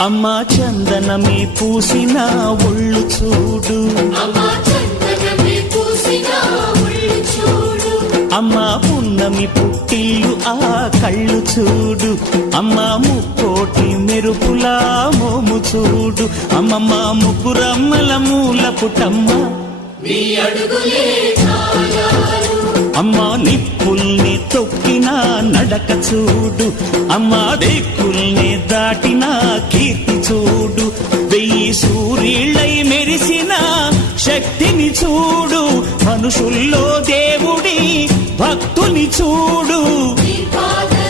అమ్మా చందనమే పూసిన ఒళ్ళు చూడు, అమ్మా పున్నమి పుట్టిల్లు ఆ కళ్ళు చూడు, అమ్మా ముక్కోటి మెరుపులా మోము చూడు, అమ్మమ్మ ముగ్గురమ్మల మూల పుటమ్మ అమ్మా నిప్పుల్ని తొక్కిన నడక చూడు, అమ్మా దిక్కుల్ని దాటిన కీర్తి చూడు, 1000 సూర్యుళ్ళై మెరిసిన శక్తిని చూడు, మనుషుల్లో దేవుడి భక్తుని చూడు.